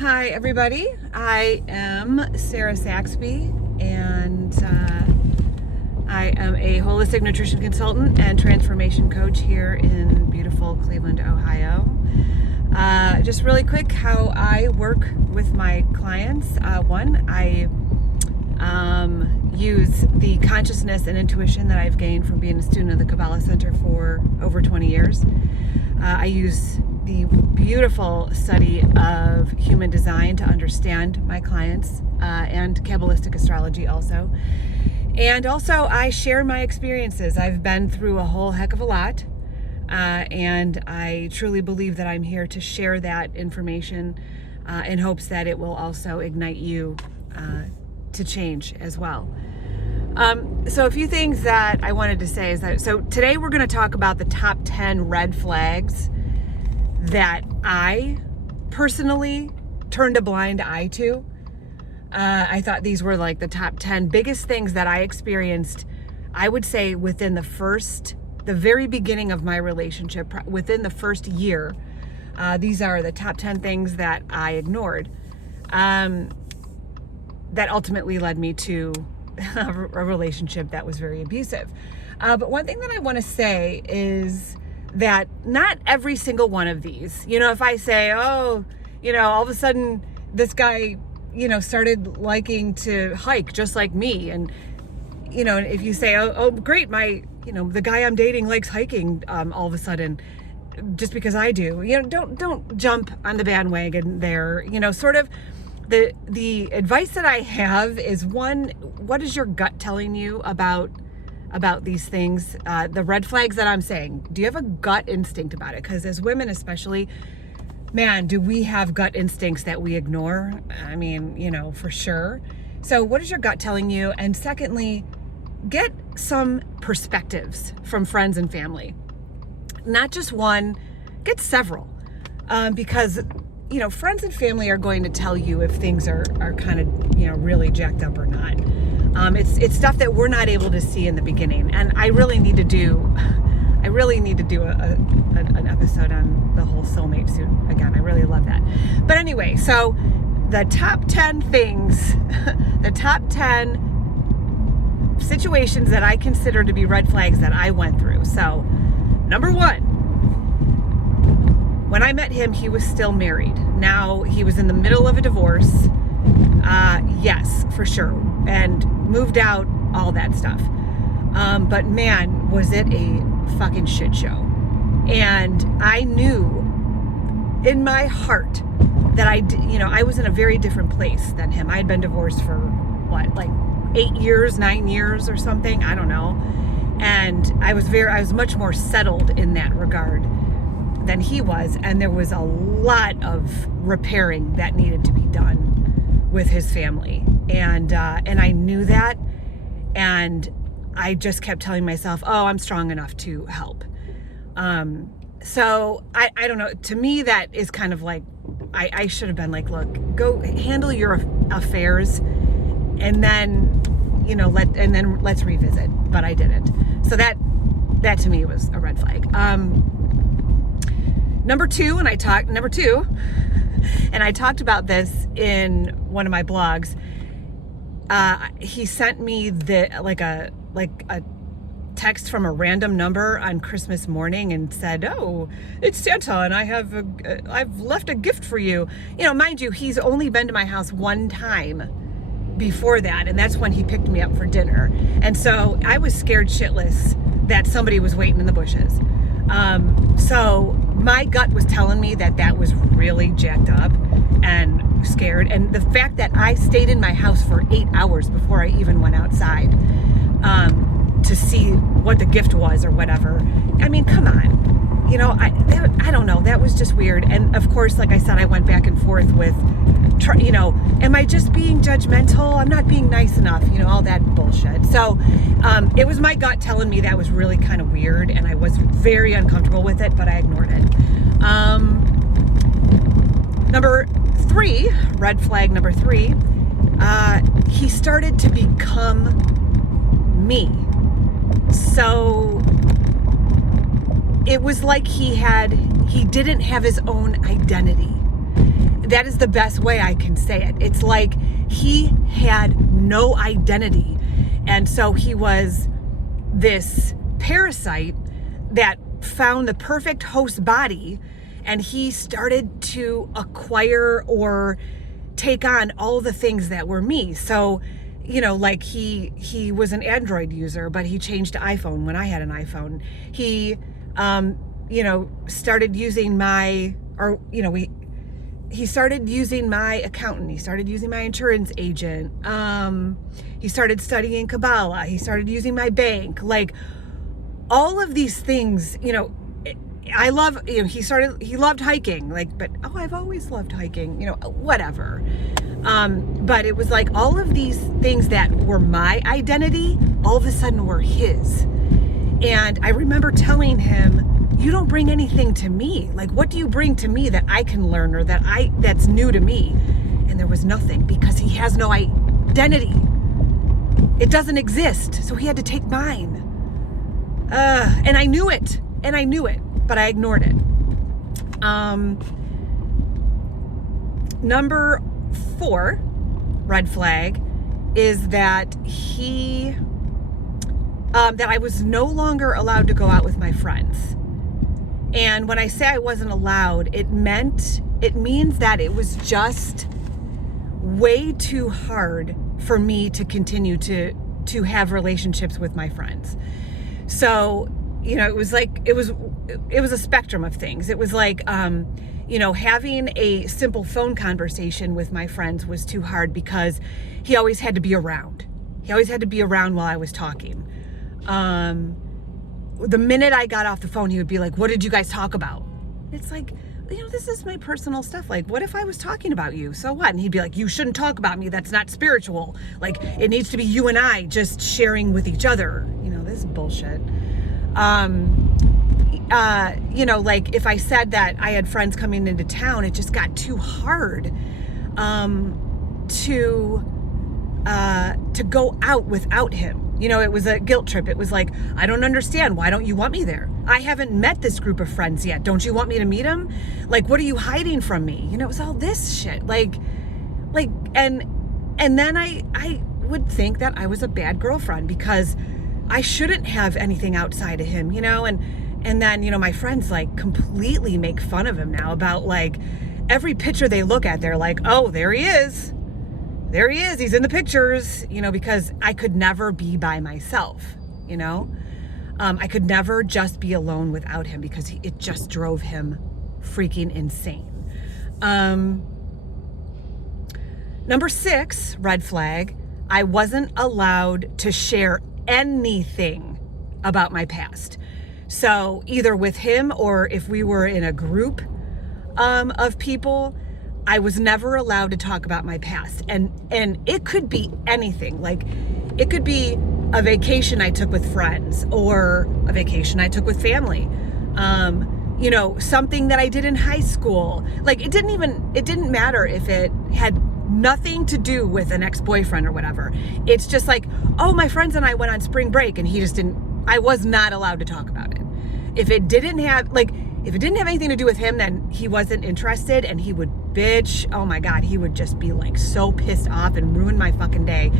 Hi, everybody. I am Sarah Saxby, and I am a holistic nutrition consultant and transformation coach here in beautiful Cleveland, Ohio. Just really quick, how I work with my clients. One, I use the consciousness and intuition that I've gained from being a student of the Kabbalah Center for over 20 years. I use the beautiful study of human design to understand my clients and Kabbalistic astrology also. And also I share my experiences. I've been through a whole heck of a lot, and I truly believe that I'm here to share that information in hopes that it will also ignite you to change as well. So a few things that I wanted to say is that, so today we're going to talk about the top 10 red flags that I personally turned a blind eye to. I thought these were like the top 10 biggest things that I experienced, I would say within the very beginning of my relationship, within the first year. These are the top 10 things that I ignored, that ultimately led me to a relationship that was very abusive. But one thing that I want to say is that not every single one of these, if I say, all of a sudden this guy, started liking to hike just like me. And, if you say, oh, great, the guy I'm dating likes hiking, all of a sudden, just because I do, don't jump on the bandwagon there. Sort of the advice that I have is, one, what is your gut telling you about these things? The red flags that I'm saying, do you have a gut instinct about it? Because as women especially, man, do we have gut instincts that we ignore? I mean, for sure. So what is your gut telling you? And secondly, get some perspectives from friends and family. Not just one, get several. Because friends and family are going to tell you if things are kind of, really jacked up or not. It's stuff that we're not able to see in the beginning. And I really need to do an episode on the whole soulmate suit again. I really love that. But anyway, so the top 10 things, the top 10 situations that I consider to be red flags that I went through. So, number one, when I met him, he was still married. Now he was in the middle of a divorce. Yes, for sure. And moved out, all that stuff. But man, was it a fucking shit show. And I knew in my heart that I was in a very different place than him. I had been divorced for like 8 years, 9 years or something. I don't know. And I was much more settled in that regard than he was. And there was a lot of repairing that needed to be done with his family. And I knew that. And I just kept telling myself, oh, I'm strong enough to help. So I don't know. To me, that is kind of like, I should have been like, look, go handle your affairs and then, let's revisit. But I didn't. So that to me was a red flag. Number two, and I talked about this in one of my blogs. He sent me a text from a random number on Christmas morning and said, "Oh, it's Santa, and I've left a gift for you." Mind you, he's only been to my house one time before that, and that's when he picked me up for dinner. And so I was scared shitless that somebody was waiting in the bushes. So my gut was telling me that was really jacked up and scared. And the fact that I stayed in my house for 8 hours before I even went outside to see what the gift was or whatever. I mean, come on. I don't know. That was just weird. And of course, like I said, I went back and forth with, am I just being judgmental? I'm not being nice enough, all that bullshit. So it was my gut telling me that was really kind of weird, and I was very uncomfortable with it, but I ignored it. Number three, red flag number three, he started to become me. So it was like he didn't have his own identity. that is the best way I can say it. It's like he had no identity. And so he was this parasite that found the perfect host body, and he started to acquire or take on all the things that were me. So, like he was an Android user, but he changed to iPhone when I had an iPhone. He, started using he started using my accountant. He started using my insurance agent. He started studying Kabbalah. He started using my bank. Like, all of these things, I love, he loved hiking, but I've always loved hiking, whatever. But it was like all of these things that were my identity, all of a sudden were his. And I remember telling him, you don't bring anything to me. Like, what do you bring to me that I can learn or that's new to me? And there was nothing, because he has no identity. It doesn't exist. So he had to take mine. And I knew it, but I ignored it. Number 4 red flag is that that I was no longer allowed to go out with my friends. And when I say I wasn't allowed, it means that it was just way too hard for me to continue to have relationships with my friends. So, it was a spectrum of things. It was like, having a simple phone conversation with my friends was too hard, because he always had to be around. He always had to be around while I was talking. The minute I got off the phone, he would be like, what did you guys talk about? It's like, this is my personal stuff. Like, what if I was talking about you? So what? And he'd be like, you shouldn't talk about me. That's not spiritual. Like, it needs to be you and I just sharing with each other. This is bullshit. Like if I said that I had friends coming into town, it just got too hard to go out without him. It was a guilt trip. It was like, I don't understand. Why don't you want me there? I haven't met this group of friends yet. Don't you want me to meet them? Like, what are you hiding from me? It was all this shit. And then I would think that I was a bad girlfriend, because I shouldn't have anything outside of him, and then, my friends completely make fun of him now about every picture they look at, they're like, oh, there he is. There he is. He's in the pictures, because I could never be by myself, I could never just be alone without him, because it just drove him freaking insane. Number 6 red flag, I wasn't allowed to share anything about my past. So either with him, or if we were in a group of people, I was never allowed to talk about my past. And it could be anything. It could be a vacation I took with friends, or a vacation I took with family. Something that I did in high school. It didn't matter if it had nothing to do with an ex-boyfriend or whatever. It's just like, oh, my friends and I went on spring break, and I was not allowed to talk about it. If it didn't have anything to do with him, then he wasn't interested, and he would bitch. Oh my God, he would just be so pissed off and ruin my fucking day,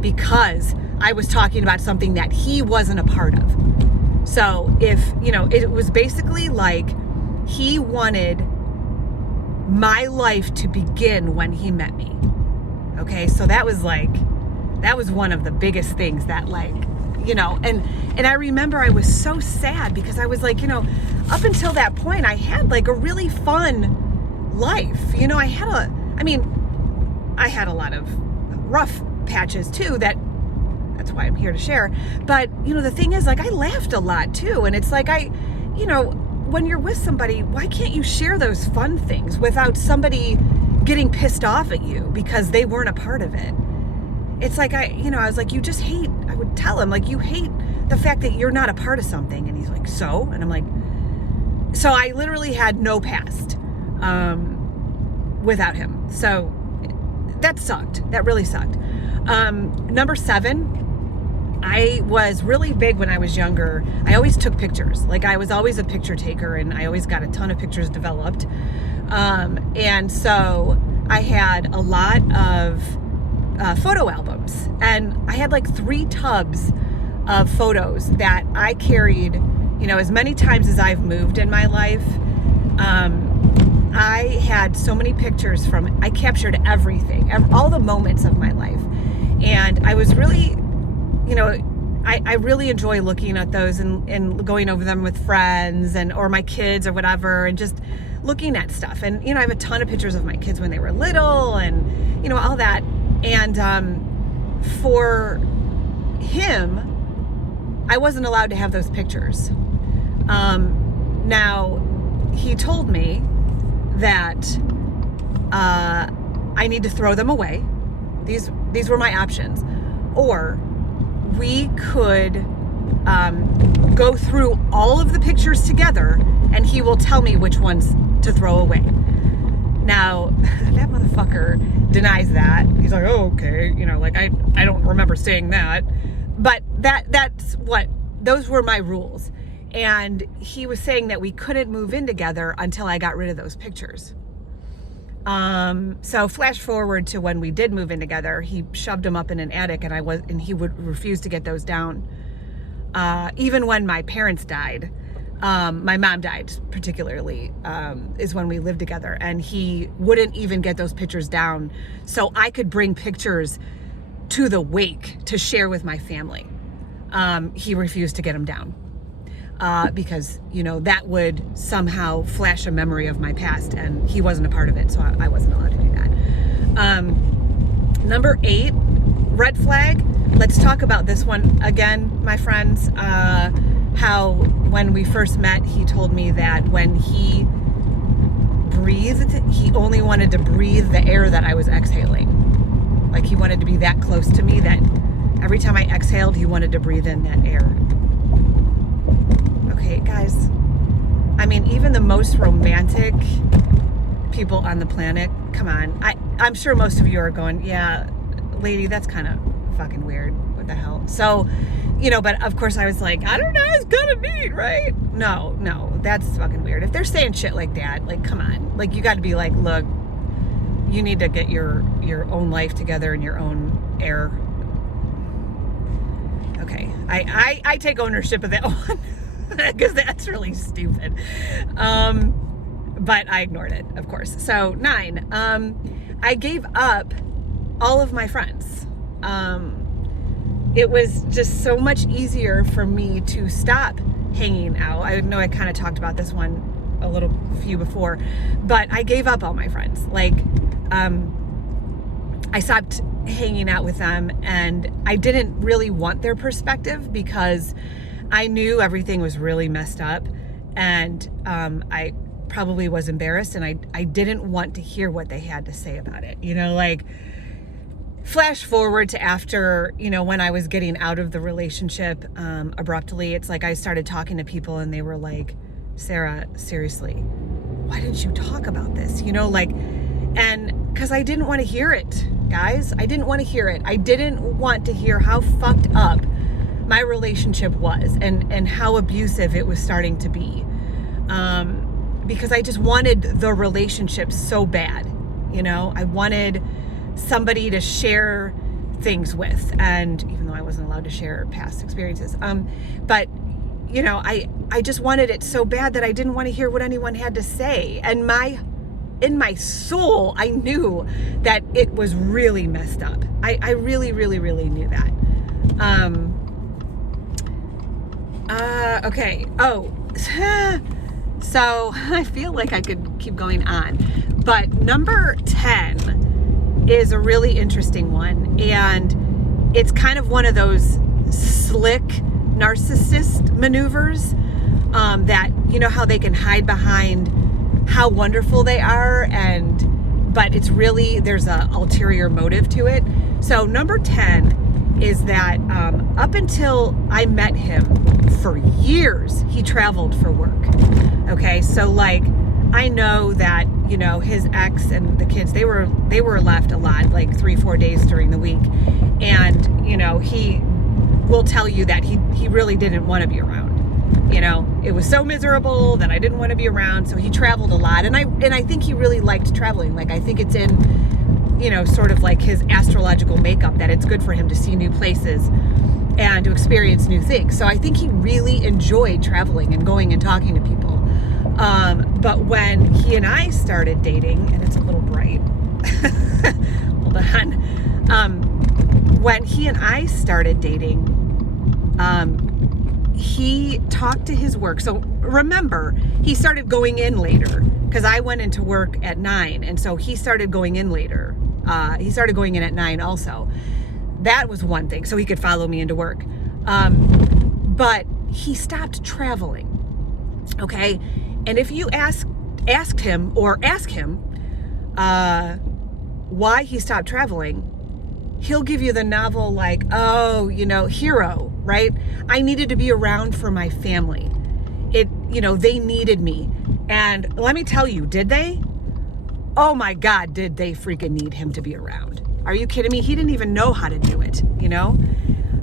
because I was talking about something that he wasn't a part of. So if, it was basically he wanted my life to begin when he met me. Okay, so that was one of the biggest things that and I remember I was so sad, because I was up until that point I had a really fun life. I had a lot of rough patches too, that's why I'm here to share. But the thing is, I laughed a lot too, and it's when you're with somebody, why can't you share those fun things without somebody getting pissed off at you because they weren't a part of it? It's I was like, you just hate, I would tell him, you hate the fact that you're not a part of something. And he's like, so? And I'm like, so I literally had no past without him. So that sucked. That really sucked. Number 7, I was really big when I was younger. I always took pictures. I was always a picture taker, and I always got a ton of pictures developed. And so I had a lot of photo albums, and I had like 3 tubs of photos that I carried, as many times as I've moved in my life. I had so many pictures I captured everything, all the moments of my life. And I was really, I really enjoy looking at those and going over them with friends or my kids or whatever, and just looking at stuff. And, I have a ton of pictures of my kids when they were little and, all that. And for him, I wasn't allowed to have those pictures. Now, he told me that I need to throw them away. These were my options. Or we could go through all of the pictures together, and he will tell me which ones to throw away. Now, that motherfucker denies that. He's like, oh, okay. I don't remember saying that. But those were my rules. And he was saying that we couldn't move in together until I got rid of those pictures. So flash forward to when we did move in together, he shoved them up in an attic, and he would refuse to get those down. Even when my parents died, my mom died particularly, is when we lived together, and he wouldn't even get those pictures down so I could bring pictures to the wake to share with my family. He refused to get them down. Because, that would somehow flash a memory of my past, and he wasn't a part of it, so I wasn't allowed to do that. Number 8, red flag. Let's talk about this one again, my friends. How when we first met, he told me that when he breathed, he only wanted to breathe the air that I was exhaling. Like, he wanted to be that close to me that every time I exhaled, he wanted to breathe in that air. Okay, guys, even the most romantic people on the planet, come on. I'm sure most of you are going, yeah, lady, that's kind of fucking weird. What the hell? So, but of course I was like, I don't know, it's gonna be, right? No, that's fucking weird. If they're saying shit like that, like, come on. Like, you got to be like, look, you need to get your own life together and your own air. Okay, I take ownership of that one. Because that's really stupid. But I ignored it, of course. So 9, I gave up all of my friends. It was just so much easier for me to stop hanging out. I know I kind of talked about this one a few before, but I gave up all my friends. Like, I stopped hanging out with them, and I didn't really want their perspective because I knew everything was really messed up, and I probably was embarrassed, and I didn't want to hear what they had to say about it. Like, flash forward to after, when I was getting out of the relationship abruptly, it's like I started talking to people, and they were like, Sarah, seriously, why didn't you talk about this? And because I didn't want to hear it, guys. I didn't want to hear it. I didn't want to hear how fucked up my relationship was and how abusive it was starting to be, because I just wanted the relationship so bad. I wanted somebody to share things with, and even though I wasn't allowed to share past experiences, but I just wanted it so bad that I didn't want to hear what anyone had to say. And in my soul, I knew that it was really messed up. I really, really, really knew that. Okay. Oh, so I feel like I could keep going on, but number 10 is a really interesting one. And it's kind of one of those slick narcissist maneuvers, that, how they can hide behind how wonderful they are, but it's really, there's a ulterior motive to it. So number 10 is that up until I met him, for years he traveled for work. Okay, so like, I know that, his ex and the kids, they were left a lot, like 3-4 days during the week, and he will tell you that he really didn't want to be around. You know, it was so miserable that I didn't want to be around. So he traveled a lot. And I think he really liked traveling. Like, I think it's in, you know, sort of like his astrological makeup that it's good for him to see new places and to experience new things. So I think he really enjoyed traveling and going and talking to people. But when he and I started dating, and it's a little bright, hold on. When he and I started dating, he talked to his work. So remember, he started going in later because I went into work at 9. And so he started going in later. He started going in at 9 also. That was one thing. So he could follow me into work. But he stopped traveling. Okay. And if you ask him why he stopped traveling, he'll give you the novel like, oh, you know, hero, right? I needed to be around for my family. You know, they needed me. And let me tell you, did they? Oh my God, did they freaking need him to be around? Are you kidding me? He didn't even know how to do it, you know?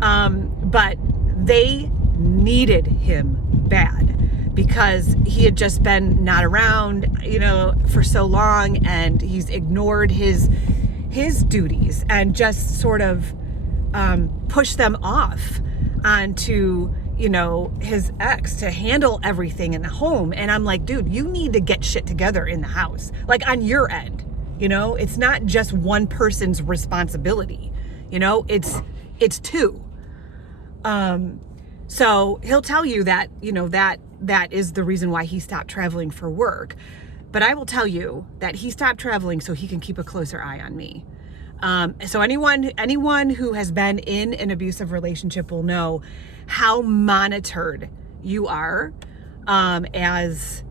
But they needed him bad because he had just been not around, you know, for so long, and he's ignored his duties and just sort of pushed them off onto, you know, his ex to handle everything in the home. And I'm like, dude, you need to get shit together in the house, like on your end. You know, it's not just one person's responsibility, you know, it's two. So he'll tell you that, you know, that is the reason why he stopped traveling for work. But I will tell you that he stopped traveling so he can keep a closer eye on me. So anyone who has been in an abusive relationship will know how monitored you are, as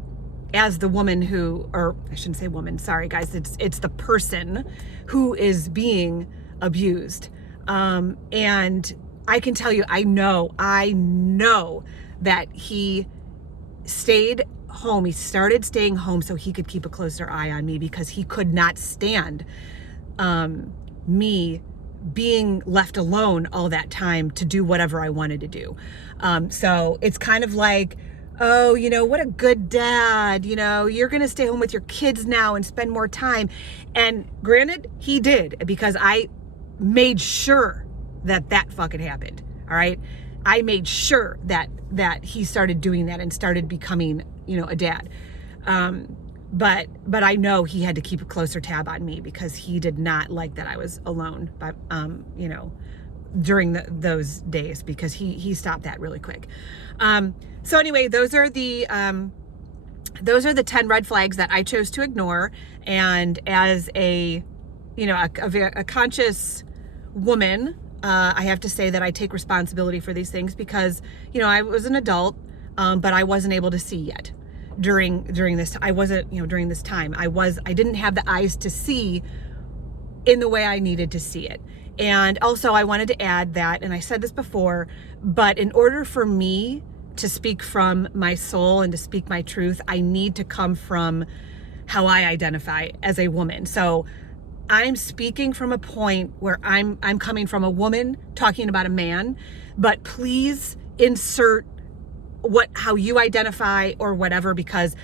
the woman who, or I shouldn't say woman, sorry guys, it's the person who is being abused. And I can tell you, I know that he stayed home. He started staying home so he could keep a closer eye on me because he could not stand me being left alone all that time to do whatever I wanted to do. So it's kind of like, oh, you know, what a good dad, you know, you're going to stay home with your kids now and spend more time. And granted, he did, because I made sure that fucking happened. All right. I made sure that he started doing that and started becoming, you know, a dad. But I know he had to keep a closer tab on me because he did not like that I was alone, but, you know, during those days, because he stopped that really quick. So anyway, those are the 10 red flags that I chose to ignore. And as a, you know, a conscious woman, I have to say that I take responsibility for these things because, you know, I was an adult, but I wasn't able to see yet during this. I wasn't, you know, during this time, I didn't have the eyes to see in the way I needed to see it. And also I wanted to add that, and I said this before, but in order for me to speak from my soul and to speak my truth, I need to come from how I identify as a woman. So I'm speaking from a point where I'm coming from a woman talking about a man, but please insert how you identify or whatever, because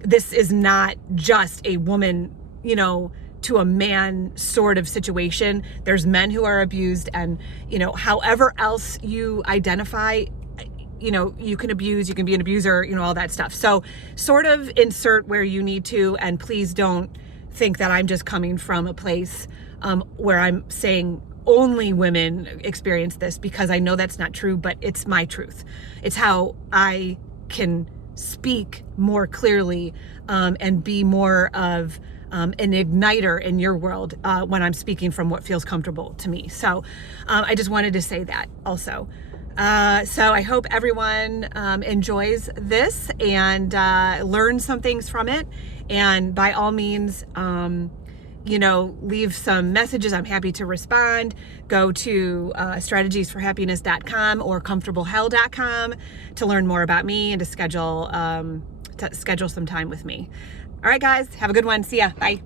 this is not just a woman, you know, to a man sort of situation. There's men who are abused, and, you know, however else you identify, you know, you can abuse, you can be an abuser, you know, all that stuff. So sort of insert where you need to, and please don't think that I'm just coming from a place where I'm saying only women experience this, because I know that's not true, but it's my truth. It's how I can speak more clearly and be more of an igniter in your world when I'm speaking from what feels comfortable to me. So I just wanted to say that also. So I hope everyone enjoys this and learns some things from it. And by all means, you know, leave some messages. I'm happy to respond. Go to strategiesforhappiness.com or comfortablehell.com to learn more about me and to schedule some time with me. All right, guys, have a good one. See ya. Bye.